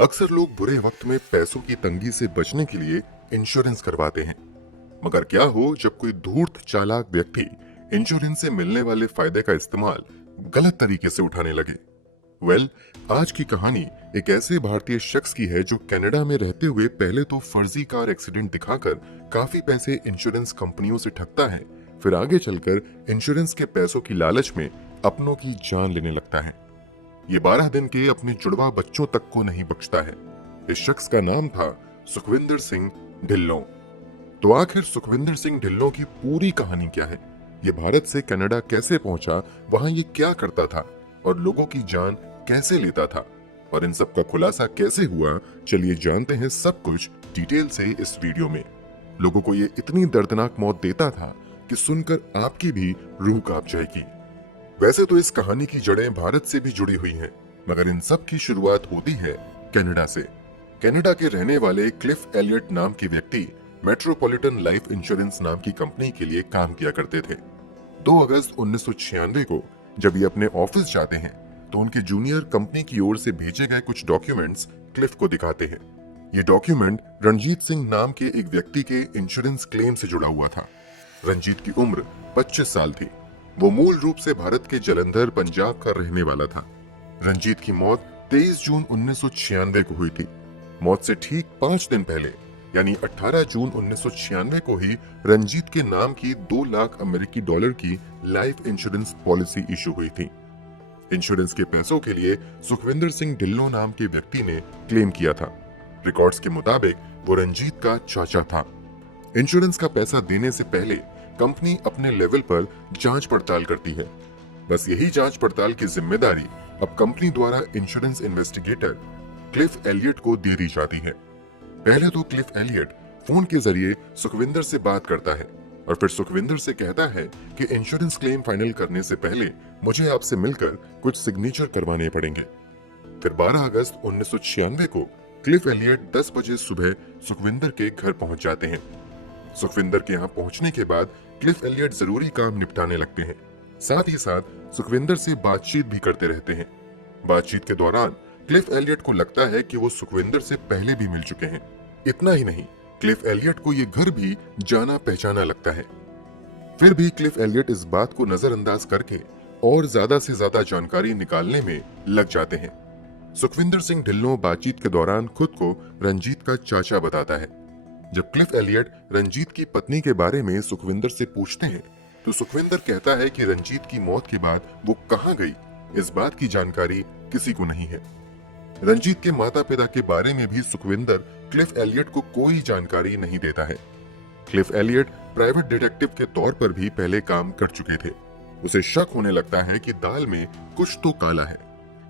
अक्सर लोग बुरे वक्त में पैसों की तंगी से बचने के लिए इंश्योरेंस करवाते हैं। मगर क्या हो जब कोई धूर्त चालाक व्यक्ति इंश्योरेंस से मिलने वाले फायदे का इस्तेमाल गलत तरीके से उठाने लगे। आज की कहानी एक ऐसे भारतीय शख्स की है जो कनाडा में रहते हुए पहले तो फर्जी कार एक्सीडेंट दिखाकर काफी पैसे इंश्योरेंस कंपनियों से ठगता है, फिर आगे चलकर इंश्योरेंस के पैसों की लालच में अपनों की जान लेने लगता है। ये 12 दिन के अपने जुड़वा बच्चों तक को नहीं बख्शता है। इस शख्स का नाम था सुखविंदर सिंह ढिल्लों। तो आखिर सुखविंदर सिंह ढिल्लों की पूरी कहानी क्या है? ये भारत से कनाडा कैसे पहुंचा, वहां ये क्या करता था और लोगों की जान कैसे लेता था, और इन सब का खुलासा कैसे हुआ, चलिए जानते हैं सब कुछ डिटेल से इस वीडियो में। लोगों को ये इतनी दर्दनाक मौत देता था कि सुनकर आपकी भी रूह कांप जाएगी। वैसे तो इस कहानी की जड़ें भारत से भी जुड़ी हुई हैं, मगर इन सब की शुरुआत होती है कनाडा से। कनाडा के रहने वाले क्लिफ एलियट नाम के व्यक्ति मेट्रोपॉलिटन लाइफ इंश्योरेंस नाम की कंपनी के लिए काम किया करते थे। 2 अगस्त 1996 को जब ये अपने ऑफिस जाते हैं तो उनके जूनियर कंपनी की ओर से भेजे गए कुछ डॉक्यूमेंट्स क्लिफ को दिखाते हैं। ये डॉक्यूमेंट रणजीत सिंह नाम के एक व्यक्ति के इंश्योरेंस क्लेम से जुड़ा हुआ था। रणजीत की उम्र 25 साल थी। वो मूल रूप से भारत के जालंधर पंजाब का रहने वाला था। रंजीत की मौत 23 जून 1996 को हुई थी। मौत से ठीक 5 दिन पहले यानी 18 जून 1996 को ही रंजीत के नाम की 2 लाख अमेरिकी डॉलर की लाइफ इंश्योरेंस पॉलिसी इशू हुई थी। इंश्योरेंस के पैसों के लिए सुखविंदर सिंह ढिल्लों नाम के व्यक्ति ने क्लेम किया था। रिकॉर्ड्स के मुताबिक वो रंजीत का चाचा था। इंश्योरेंस का पैसा देने से पहले कंपनी अपने लेवल पर जांच पड़ताल करती है। बस यही जांच पड़ताल की जिम्मेदारी अब कंपनी द्वारा इंश्योरेंस इन्वेस्टिगेटर क्लिफ एलियट को दे दी जाती है। पहले तो क्लिफ एलियट फोन के जरिए सुखविंदर से बात करता है और फिर सुखविंदर से कहता है कि इंश्योरेंस क्लेम फाइनल करने से पहले मुझे आपसे मिलकर कुछ सिग्नेचर करवाने पड़ेंगे। फिर 12 अगस्त 1996 को क्लिफ एलियट 10 बजे सुबह सुखविंदर के घर पहुंच जाते हैं। सुखविंदर के यहाँ पहुंचने के बाद क्लिफ एलियट जरूरी काम निपटाने लगते हैं। साथ ही साथ सुखविंदर से बातचीत भी करते रहते हैं। बातचीत के दौरान क्लिफ एलियट को लगता है कि वो सुखविंदर से पहले भी मिल चुके हैं। इतना ही नहीं, क्लिफ एलियट को ये घर भी जाना पहचाना लगता है। फिर भी क्लिफ एलियट इस बात को नजरअंदाज करके और ज्यादा से ज्यादा जानकारी निकालने में लग जाते हैं। सुखविंदर सिंह ढिल्लों बातचीत के दौरान खुद को रंजीत का चाचा बताता है। जब क्लिफ एलियट रंजीत की पत्नी के बारे में सुखविंदर से पूछते हैं तो सुखविंदर कहता है कि रंजीत की मौत के बाद वो कहां गई, इस बात की जानकारी किसी को नहीं है। रंजीत के माता पिता के बारे में भी सुखविंदर क्लिफ एलियट को कोई जानकारी नहीं देता है। क्लिफ एलियट प्राइवेट डिटेक्टिव के तौर पर भी पहले काम कर चुके थे। उसे शक होने लगता है कि दाल में कुछ तो काला है,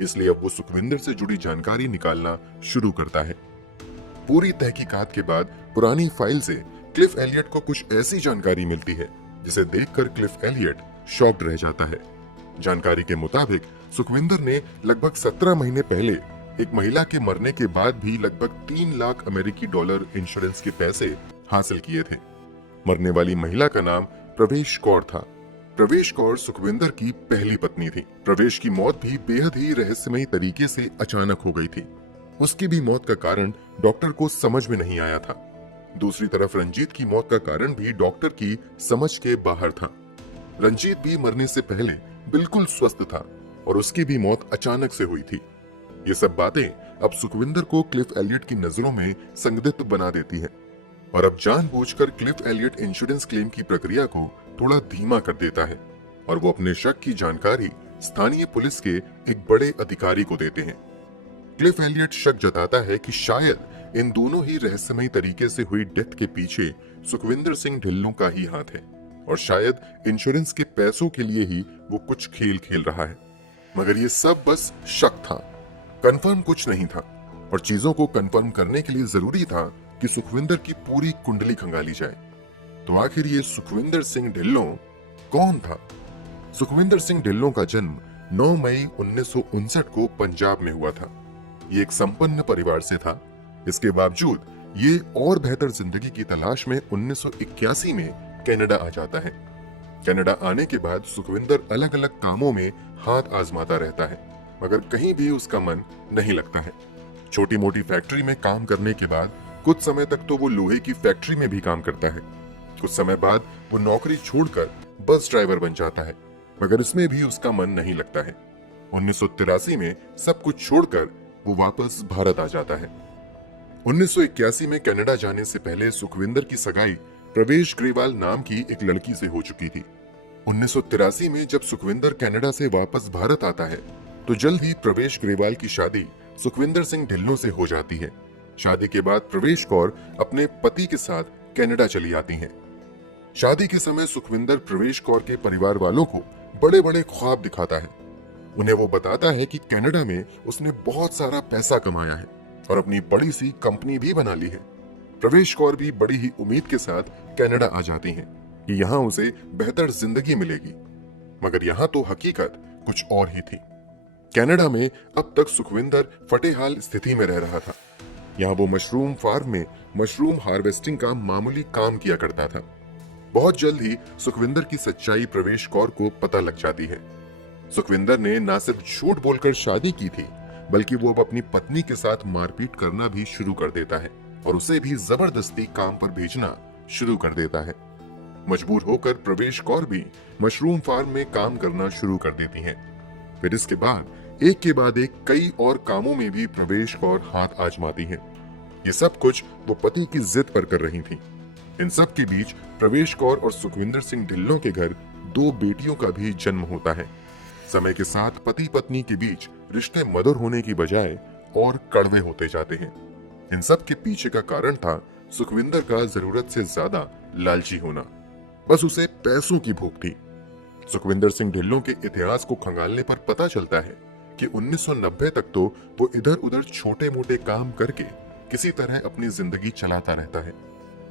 इसलिए अब वो सुखविंदर से जुड़ी जानकारी निकालना शुरू करता है। पूरी तहकीकात के बाद पुरानी फाइल से क्लिफ एलियट को कुछ ऐसी जानकारी मिलती है जिसे देखकर क्लिफ एलियट शॉक्ड रह जाता है। जानकारी के मुताबिक सुखविंदर ने लगभग 17 महीने पहले एक महिला के मरने के बाद भी लगभग 3 लाख अमेरिकी डॉलर इंश्योरेंस के पैसे हासिल किए थे। मरने वाली महिला का नाम प्रवेश कौर था। प्रवेश कौर सुखविंदर की पहली पत्नी थी। प्रवेश की मौत भी बेहद ही रहस्यमयी तरीके से अचानक हो गई थी। उसकी भी मौत का कारण डॉक्टर को समझ में नहीं आया था। दूसरी तरफ रंजीत की मौत का कारण भी डॉक्टर की समझ के बाहर था। रंजीत भी मरने से पहले बिल्कुल स्वस्थ था और उसकी भी मौत अचानक से हुई थी। ये सब बातें अब सुखविंदर को क्लिफ एलियट की नजरों में संदिग्ध बना देती है और अब जानबूझकर क्लिफ एलियट इंश्योरेंस क्लेम की प्रक्रिया को थोड़ा धीमा कर देता है और वो अपने शक की जानकारी स्थानीय पुलिस के एक बड़े अधिकारी को देते हैं। क्लिफ एलियट शक जताता है कि शायद इन दोनों ही रहस्यमयी तरीके से हुई डेथ के पीछे सुखविंदर सिंह ढिल्लों का ही हाथ है और शायद इंश्योरेंस के पैसों के लिए ही वो कुछ खेल खेल रहा है। मगर ये सब बस शक था, कंफर्म कुछ नहीं था, और चीजों को कंफर्म करने के लिए जरूरी था कि सुखविंदर की पूरी कुंडली खंगाली जाए। तो आखिर ये सुखविंदर सिंह ढिल्लों कौन था? सुखविंदर सिंह ढिल्लों का जन्म 9 मई 1959 को पंजाब में हुआ था। ये एक संपन्न परिवार से था। इसके बावजूद ये और बेहतर जिंदगी की तलाश में 1981 में कनाडा आ जाता है। कनाडा आने के बाद सुखविंदर अलग अलग कामों में हाथ आजमाता रहता है, मगर कहीं भी उसका मन नहीं लगता है। छोटी मोटी फैक्ट्री में काम करने के बाद कुछ समय तक तो वो लोहे की फैक्ट्री में भी काम करता है। कुछ समय बाद वो नौकरी छोड़कर बस ड्राइवर बन जाता है, मगर इसमें भी उसका मन नहीं लगता है। 1983 में सब कुछ छोड़कर वो वापस भारत आ जाता है। 1981 में कनाडा जाने से पहले सुखविंदर की सगाई प्रवेश ग्रेवाल नाम की एक लड़की से हो चुकी थी। 1983 में जब सुखविंदर कनाडा से वापस भारत आता है तो जल्द ही प्रवेश ग्रेवाल की शादी सुखविंदर सिंह ढिल्लों से हो जाती है। शादी के बाद प्रवेश कौर अपने पति के साथ कनाडा चली आती हैं। शादी के समय सुखविंदर प्रवेश कौर के परिवार वालों को बड़े बड़े ख्वाब दिखाता है। उन्हें वो बताता है कि कनाडा में उसने बहुत सारा पैसा कमाया है और अपनी बड़ी सी कंपनी भी बना ली है। प्रवेश कौर भी बड़ी ही उम्मीद के साथ कनाडा आ जाती हैं कि यहाँ उसे बेहतर जिंदगी मिलेगी, मगर यहाँ तो हकीकत कुछ और ही थी। कनाडा में अब तक सुखविंदर फटेहाल स्थिति में रह रहा था। यहाँ वो मशरूम फार्म में मशरूम हार्वेस्टिंग का मामूली काम किया करता था। बहुत जल्द ही सुखविंदर की सच्चाई प्रवेश कौर को पता लग जाती है। सुखविंदर ने न सिर्फ झूठ बोलकर शादी की थी, बल्कि वो अब अपनी पत्नी के साथ मारपीट करना भी शुरू कर देता है और उसे भी जबरदस्ती काम पर भेजना शुरू कर देता है। मजबूर होकर प्रवेश कौर भी मशरूम फार्म में काम करना शुरू कर देती हैं। फिर इसके बाद एक के बाद एक कई और कामों में भी प्रवेश कौर हाथ आजमाती हैं। ये सब कुछ वो पति की जिद पर कर रही थी। इन सब के बीच प्रवेश कौर और सुखविंदर सिंह ढिल्लों के घर 2 बेटियों का भी जन्म होता है। समय के साथ पति पत्नी के बीच रिश्ते मधुर होने की बजाय और कड़वे होते जाते हैं। इन सब के पीछे का कारण था सुखविंदर का जरूरत से ज्यादा लालची होना। बस उसे पैसों की भूख थी। सुखविंदर सिंह ढिल्लों के इतिहास को खंगालने पर पता चलता है कि 1990 तक तो वो इधर उधर छोटे मोटे काम करके किसी तरह अपनी जिंदगी चलाता रहता है,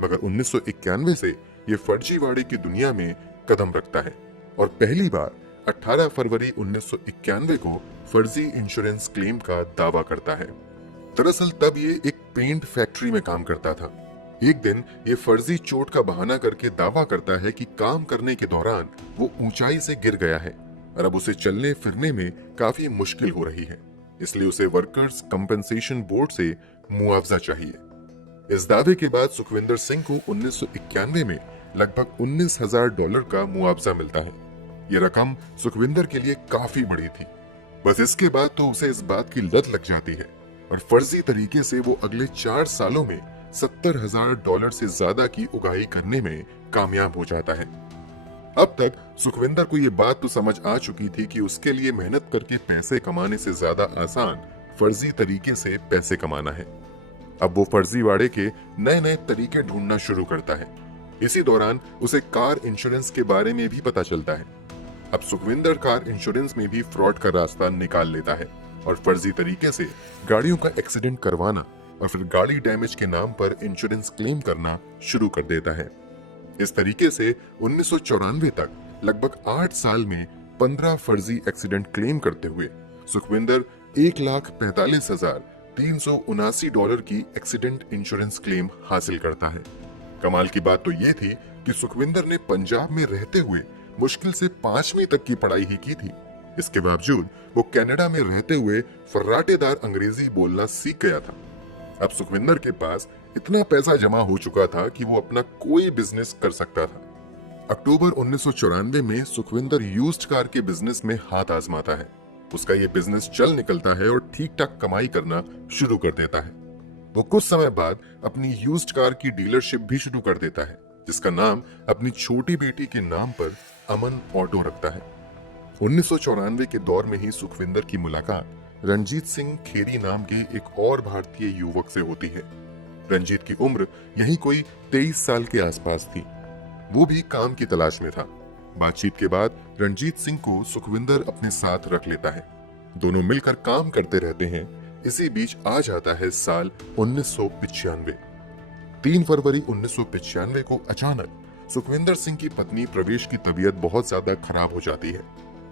मगर 1991 से ये फर्जीवाड़े की दुनिया में कदम रखता है और पहली बार 18 फरवरी 1991 को फर्जी इंश्योरेंस क्लेम का दावा करता है। दरअसल तब ये एक पेंट फैक्ट्री में काम करता था। एक दिन ये फर्जी चोट का बहाना करके दावा करता है कि काम करने के दौरान वो ऊंचाई से गिर गया है और अब उसे चलने फिरने में काफी मुश्किल हो रही है, इसलिए उसे वर्कर्स कंपनसेशन बोर्ड से मुआवजा चाहिए। इस दावे के बाद सुखविंदर सिंह को 1991 में लगभग $19,000 का मुआवजा मिलता है। ये रकम सुखविंदर के लिए काफी बड़ी थी। बस इसके बाद तो उसे इस बात की लत लग जाती है और फर्जी तरीके से वो अगले 4 सालों में $70,000 से ज्यादा की उगाही करने में कामयाब हो जाता है। अब तक सुखविंदर को ये बात तो समझ आ चुकी थी कि उसके लिए मेहनत करके पैसे कमाने से ज्यादा आसान फर्जी तरीके से पैसे कमाना है। अब वो फर्जीवाड़े के नए नए तरीके ढूंढना शुरू करता है। इसी दौरान उसे कार इंश्योरेंस के बारे में भी पता चलता है। अब सुखविंदर कार इंश्योरेंस में भी फ्रॉड का रास्ता निकाल लेता है और फर्जी तरीके से गाड़ियों का एक्सीडेंट करवाना और फिर गाड़ी डैमेज के नाम पर इंश्योरेंस क्लेम करना शुरू कर देता है। इस तरीके से 1994 तक लगभग 8 साल में 15 फर्जी एक्सीडेंट क्लेम करते हुए सुखविंदर $1,45,379 की एक्सीडेंट इंश्योरेंस क्लेम हासिल करता है। कमाल की बात तो ये थी कि सुखविंदर ने पंजाब में रहते हुए मुश्किल से 5वीं तक की पढ़ाई ही की थी। इसके बावजूद वो कनाडा में रहते हुए फर्राटेदार अंग्रेजी बोलना सीख गया था। अब सुखविंदर के पास इतना पैसा जमा हो चुका था कि वो अपना कोई बिजनेस कर सकता था। अक्टूबर 1994 में सुखविंदर यूज्ड कार के बिजनेस में हाथ आजमाता है। उसका ये बिजनेस चल निकलता है और ठीक ठाक कमाई करना शुरू कर देता है। वो कुछ समय बाद अपनी यूज्ड कार की डीलरशिप भी शुरू कर देता है, जिसका नाम अपनी छोटी बेटी के नाम पर अमन ऑटो रखता है। 1994 के दौर में ही सुखविंदर की मुलाकात रणजीत सिंह खेरी नाम के एक और भारतीय युवक से होती है। रंजीत की उम्र यही कोई 23 साल के आसपास थी। वो भी काम की तलाश में था। बातचीत के बाद रणजीत सिंह को सुखविंदर अपने साथ रख लेता है। दोनों मिलकर काम करते रहते हैं। इसी बीच आ जाता है साल 1995। 3 फरवरी 1995 को अचानक सुखविंदर सिंह की पत्नी प्रवेश की तबीयत बहुत ज्यादा खराब हो जाती है।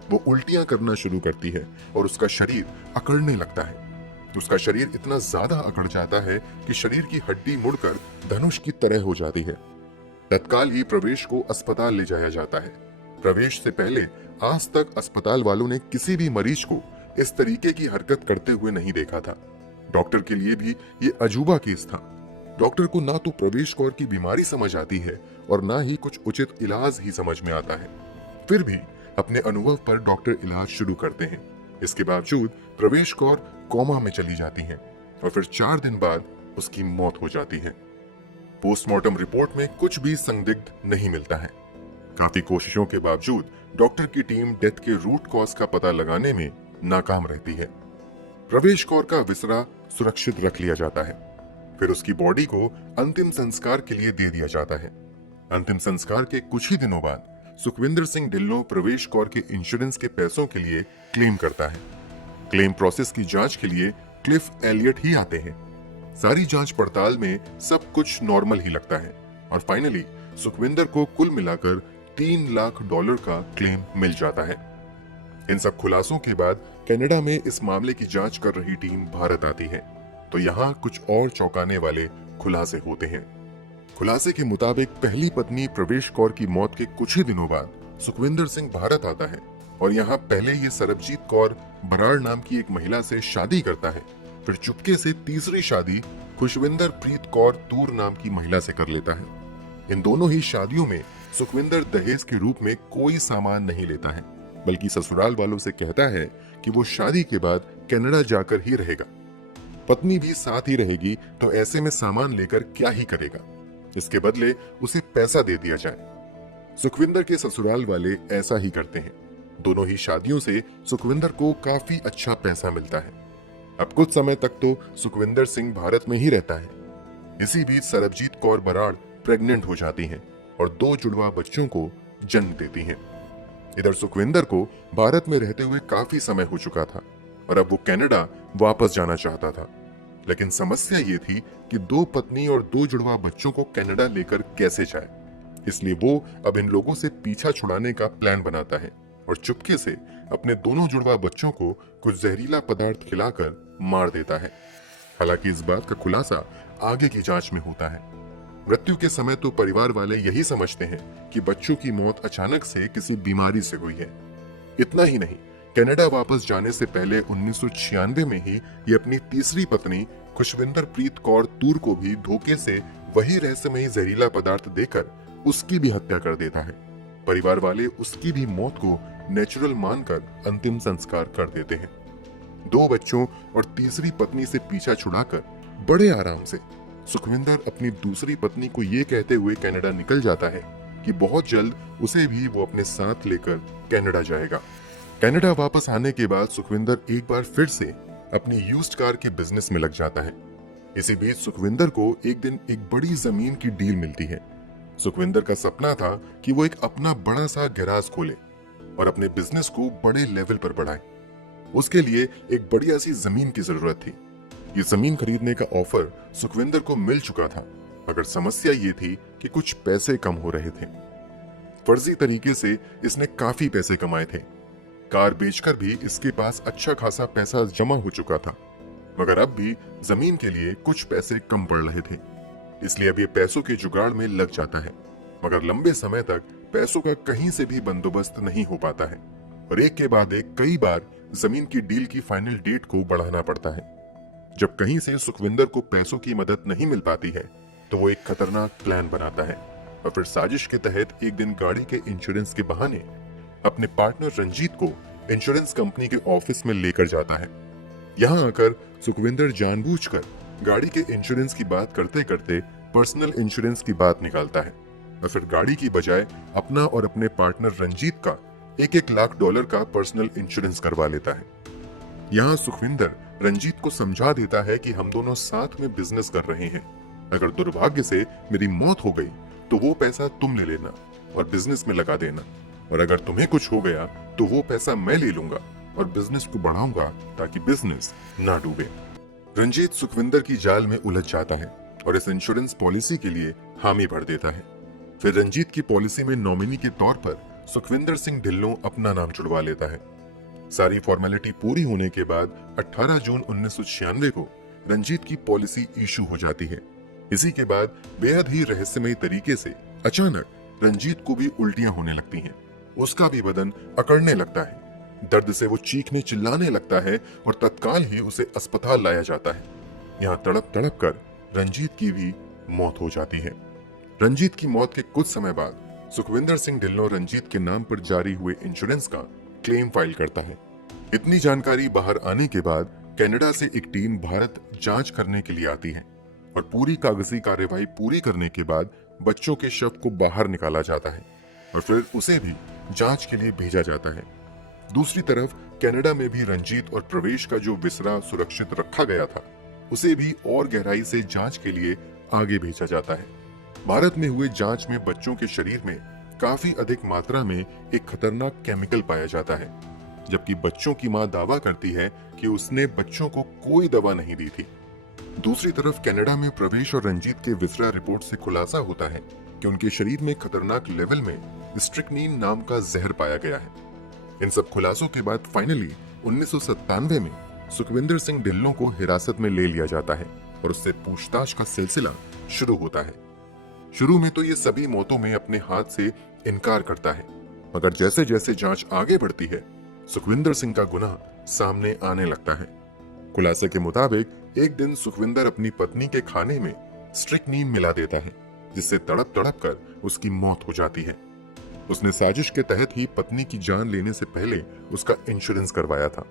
वो उल्टियां करना शुरू करती है और उसका शरीर अकड़ने लगता है। उसका शरीर इतना ज्यादा अकड़ जाता है कि शरीर की हड्डी मुड़कर धनुष की तरह हो जाती है। तत्काल ही प्रवेश को अस्पताल ले जाया जाता है। प्रवेश से पहले आज तक अस्पताल वालों ने किसी भी मरीज को इस तरीके की हरकत करते हुए नहीं देखा था। डॉक्टर के लिए भी ये अजूबा केस था। डॉक्टर को ना तो प्रवेश कौर की बीमारी समझ आती है और ना ही कुछ उचित इलाज ही समझ में आता है। फिर भी अपने अनुभव पर डॉक्टर इलाज शुरू करते हैं। इसके बावजूद प्रवेश कौर कोमा में चली जाती हैं और फिर 4 दिन बाद उसकी मौत हो जाती है। पोस्टमार्टम रिपोर्ट में कुछ भी संदिग्ध नहीं मिलता है। काफी कोशिशों के बावजूद डॉक्टर की टीम डेथ के रूट कॉज का पता लगाने में नाकाम रहती है। प्रवेश कौर का विसरा सुरक्षित रख लिया जाता है। फिर उसकी बॉडी को अंतिम संस्कार के लिए दे दिया जाता है। अंतिम संस्कार के कुछ ही दिनों बाद सुखविंदर सिंह ढिल्लों प्रवेश कौर के इंश्योरेंस के पैसों के लिए क्लेम करता है। क्लेम प्रोसेस की जांच के लिए क्लिफ एलियट ही आते हैं। सारी जांच पड़ताल में सब कुछ नॉर्मल ही लगता है और फाइनली सुखविंदर को कुल मिलाकर $3 लाख का क्लेम मिल जाता है। इन सब खुलासों के बाद कनाडा में इस मामले की जांच कर रही टीम भारत आती है तो यहाँ कुछ और चौंकाने वाले खुलासे होते हैं। खुलासे के मुताबिक पहली पत्नी प्रवेश कौर की मौत के कुछ ही दिनों बाद सुखविंदर सिंह भारत आता है और यहाँ पहले ये सरबजीत कौर बराड़ नाम की एक महिला से शादी करता है। फिर चुपके से तीसरी शादी खुशविंदर प्रीत कौर तूर नाम की महिला से कर लेता है। इन दोनों ही शादियों में सुखविंदर दहेज के रूप में कोई सामान नहीं लेता है, बल्कि ससुराल वालों से कहता है कि वो शादी के बाद कनाडा जाकर ही रहेगा। पत्नी भी साथ ही रहेगी तो ऐसे में सामान लेकर क्या ही करेगा, इसके बदले उसे पैसा दे दिया जाए। सुखविंदर के ससुराल वाले ऐसा ही करते हैं। दोनों ही शादियों से सुखविंदर को काफी अच्छा पैसा मिलता है। अब कुछ समय तक तो सुखविंदर सिंह भारत में ही रहता है। इसी बीच सरबजीत कौर बराड़ प्रेग्नेंट हो जाती हैं और 2 जुड़वा बच्चों को जन्म देती हैं। इधर सुखविंदर को भारत में रहते हुए काफी समय हो चुका था और अब वो कनाडा वापस जाना चाहता था, लेकिन समस्या ये थी कि 2 पत्नी और 2 जुड़वा बच्चों को कनाडा लेकर कैसे जाए। इसलिए वो अब इन लोगों से पीछा छुड़ाने का प्लान बनाता है और चुपके से अपने दोनों जुड़वा बच्चों को कुछ जहरीला पदार्थ खिलाकर मार देता है। हालांकि इस बात का खुलासा आगे की जांच में होता है। मृत्यु के समय तो परिवार वाले यही समझते हैं कि बच्चों की मौत अचानक से किसी बीमारी से हुई है। इतना ही नहीं, कनाडा वापस जाने से पहले 1996 में ही ये अपनी तीसरी पत्नी खुशविंदर प्रीत कौर तूर को भी धोखे से वही रहस्यमयी जहरीला पदार्थ देकर उसकी भी हत्या कर देता है। परिवार वाले उसकी भी मौत को नेचुरल मानकर अंतिम संस्कार कर देते हैं। 2 बच्चों और तीसरी पत्नी से पीछा छुड़ाकर बड़े आराम से सुखविंदर अपनी दूसरी पत्नी को ये कहते हुए कनाडा निकल जाता है कि बहुत जल्द उसे भी वो अपने साथ लेकर कनाडा जाएगा। कनाडा वापस आने के बाद सुखविंदर एक बार फिर से अपनी यूज्ड कार के बिजनेस में लग जाता है। इसी बीच सुखविंदर को एक दिन एक बड़ी जमीन की डील मिलती है। सुखविंदर का सपना था कि वो एक अपना बड़ा सा गैराज खोले और अपने बिजनेस को बड़े लेवल पर बढ़ाए। उसके लिए एक बढ़िया सी जमीन की जरूरत थी। ये जमीन खरीदने का ऑफर सुखविंदर को मिल चुका था, मगर समस्या ये थी कि कुछ पैसे कम हो रहे थे। फर्जी तरीके से इसने काफी पैसे कमाए थे। कार बेचकर भी इसके पास अच्छा खासा पैसा जमा हो चुका था, मगर अब भी जमीन के लिए कुछ पैसे कम पड़ रहे थे। इसलिए अब ये पैसों के जुगाड़ में लग जाता है, मगर लंबे समय तक पैसों का कहीं से भी बंदोबस्त नहीं हो पाता है और एक के बाद एक कई बार जमीन की डील की फाइनल डेट को बढ़ाना पड़ता है। जब कहीं से सुखविंदर को पैसों की मदद नहीं मिल पाती है तो वो एक खतरनाक प्लान बनाता है और फिर साजिश के तहत एक दिन गाड़ी के इंश्योरेंस के बहाने अपने पार्टनर रंजीत को इंश्योरेंस कंपनी के ऑफिस में लेकर जाता है। यहाँ आकर सुखविंदर जानबूझकर गाड़ी के इंश्योरेंस की बात करते करते पर्सनल इंश्योरेंस की बात निकालता है और फिर गाड़ी की बजाय अपना और अपने पार्टनर रंजीत का $1-1 लाख का पर्सनल इंश्योरेंस करवा लेता है। यहाँ सुखविंदर रंजीत को समझा देता है कि हम दोनों साथ में बिजनेस कर रहे हैं। अगर दुर्भाग्य से मेरी मौत हो गई तो वो पैसा तुम ले लेना और बिजनेस में लगा देना, और अगर तुम्हें कुछ हो गया तो वो पैसा मैं ले लूंगा और बिजनेस को बढ़ाऊंगा ताकि बिजनेस ना डूबे। रंजीत सुखविंदर की जाल में उलझ जाता है और इस इंश्योरेंस पॉलिसी के लिए हामी भर देता है। फिर रंजीत की पॉलिसी में नॉमिनी के तौर पर सुखविंदर सिंह ढिल्लों अपना नाम जुड़वा लेता है। सारी फॉर्मेलिटी पूरी होने के बाद 18 जून 1996 को रंजीत की पॉलिसी इशू हो जाती है। इसी के बाद बेहद ही रहस्यमयी तरीके से अचानक रंजीत को भी उल्टियां होने लगती हैं। उसका भी बदन अकड़ने लगता है। दर्द से वो चीखने चिल्लाने लगता है और तत्काल ही उसे अस्पताल लाया जाता है। यहाँ तड़प तड़प कर रंजीत की भी मौत हो जाती है। रंजीत की मौत के कुछ समय बाद सुखविंदर सिंह ढिल्लों रंजीत के नाम पर जारी हुए इंश्योरेंस का क्लेम फाइल करता है। इतनी जानकारी बाहर आने के बाद कनाडा से एक टीम भारत जांच करने के लिए आती है और पूरी कागजी कार्यवाही पूरी करने के बाद बच्चों के शव को बाहर निकाला जाता है और फिर उसे भी जांच के लिए भेजा जाता है। दूसरी तरफ कनाडा में भी रंजीत और प्रवेश का जो विसरा सुरक्षित रखा गया था उसे भी और गहराई से जांच के लिए आगे भेजा जाता है। भारत में हुए जांच में बच्चों के शरीर में काफी अधिक मात्रा में एक खतरनाक केमिकल पाया जाता है, जबकि बच्चों की मां दावा करती है कि उसने बच्चों को कोई दवा नहीं दी थी। दूसरी तरफ कनाडा में प्रवेश और रंजीत के विसरा रिपोर्ट से खुलासा होता है कि उनके शरीर में खतरनाक लेवल में स्ट्रिक्नीन नाम का जहर पाया गया है। इन सब खुलासों के बाद फाइनली 1997 में सुखविंदर सिंह ढिल्लों को हिरासत में ले लिया जाता है और उससे पूछताछ का सिलसिला शुरू होता है। शुरू में तो ये सभी मौतों में अपने हाथ से इनकार करता है, मगर जैसे जैसे जांच आगे बढ़ती है सुखविंदर सिंह का गुनाह सामने आने लगता है। खुलासे के मुताबिक एक दिन सुखविंदर अपनी पत्नी के खाने में स्ट्रिक्नीन मिला देता है, जिससे तड़प तड़प कर उसकी मौत हो जाती है। उसने साजिश के तहत ही पत्नी की जान लेने से पहले उसका इंश्योरेंस करवाया था।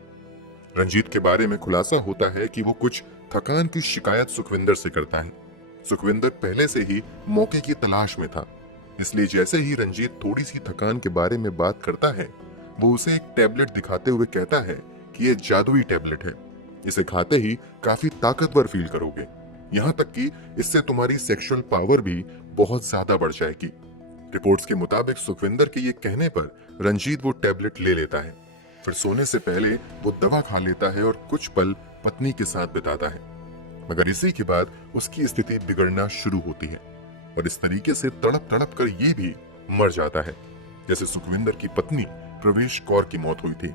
रंजीत के बारे में खुलासा होता है कि वो कुछ थकान की शिकायत सुखविंदर से करता है। सुखविंदर पहले से ही मौके की तलाश में था, इसलिए जैसे ही रंजीत थोड़ी सी थकान के बारे में बात करता है वो उसे एक टैबलेट दिखाते हुए कहता है कि ये जादुई टैबलेट है, इसे खाते ही काफी ताकतवर फील करोगे, यहाँ तक कि इससे तुम्हारी सेक्सुअल पावर भी बहुत ज्यादा बढ़ जाएगी। रिपोर्ट्स के मुताबिक सुखविंदर के ये कहने पर रंजीत वो टैबलेट ले लेता है, फिर सोने से पहले वो दवा खा लेता है और कुछ पल पत्नी के साथ बिताता है। मगर इसी के बाद उसकी स्थिति बिगड़ना शुरू होती है और इस तरीके से तड़प तड़प कर ये भी मर जाता है जैसे सुखविंदर की पत्नी प्रवेश कौर की मौत हुई थी।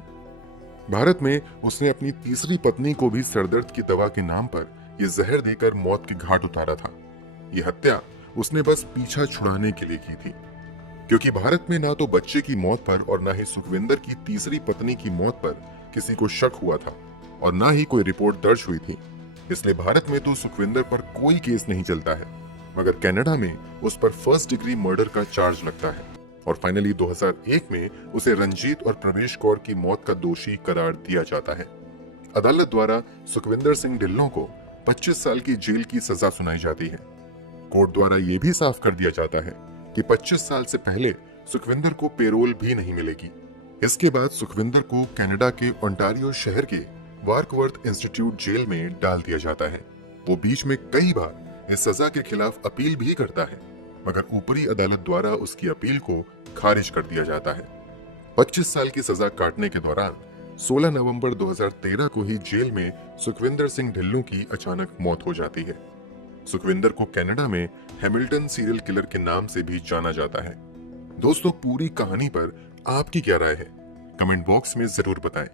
भारत में उसने अपनी तीसरी पत्नी को भी सरदर्द की दवा के नाम पर यह जहर देकर मौत के घाट उतारा था। यह हत्या उसने बस पीछा छुड़ाने के लिए की थी, क्योंकि भारत में ना तो बच्चे की मौत पर और ना ही सुखविंदर की तीसरी पत्नी की मौत पर किसी को शक हुआ था और ना ही कोई रिपोर्ट दर्ज हुई थी। इसलिए भारत में तो सुखविंदर पर कोई केस नहीं चलता है, मगर कनाडा में उस पर फर्स्ट डिग्री मर्डर का चार्ज लगता है और फाइनली 2001 में उसे रंजीत और प्रवेश कौर की मौत का दोषी करार दिया जाता है। अदालत द्वारा सुखविंदर सिंह ढिल्लों को 25 साल की जेल की सजा सुनाई जाती है। कोर्ट द्वारा यह भी साफ कर दिया जाता है कि 25 साल से पहले सुखविंदर को पेरोल भी नहीं मिलेगी। इसके बाद सुखविंदर को कनाडा के ओंटारियो शहर के वार्कवर्थ इंस्टीट्यूट जेल में डाल दिया जाता है। वो बीच में कई बार इस सजा के खिलाफ अपील भी करता है, मगर ऊपरी अदालत द्वारा उसकी अपील को खारिज कर दिया जाता है। 25 साल की सजा काटने के दौरान 16 नवंबर 2013 को ही जेल में सुखविंदर सिंह ढिल्लों की अचानक मौत हो जाती है। सुखविंदर को कनाडा में हैमिल्टन सीरियल किलर के नाम से भी जाना जाता है। दोस्तों, पूरी कहानी पर आपकी क्या राय है? कमेंट बॉक्स में जरूर बताएं।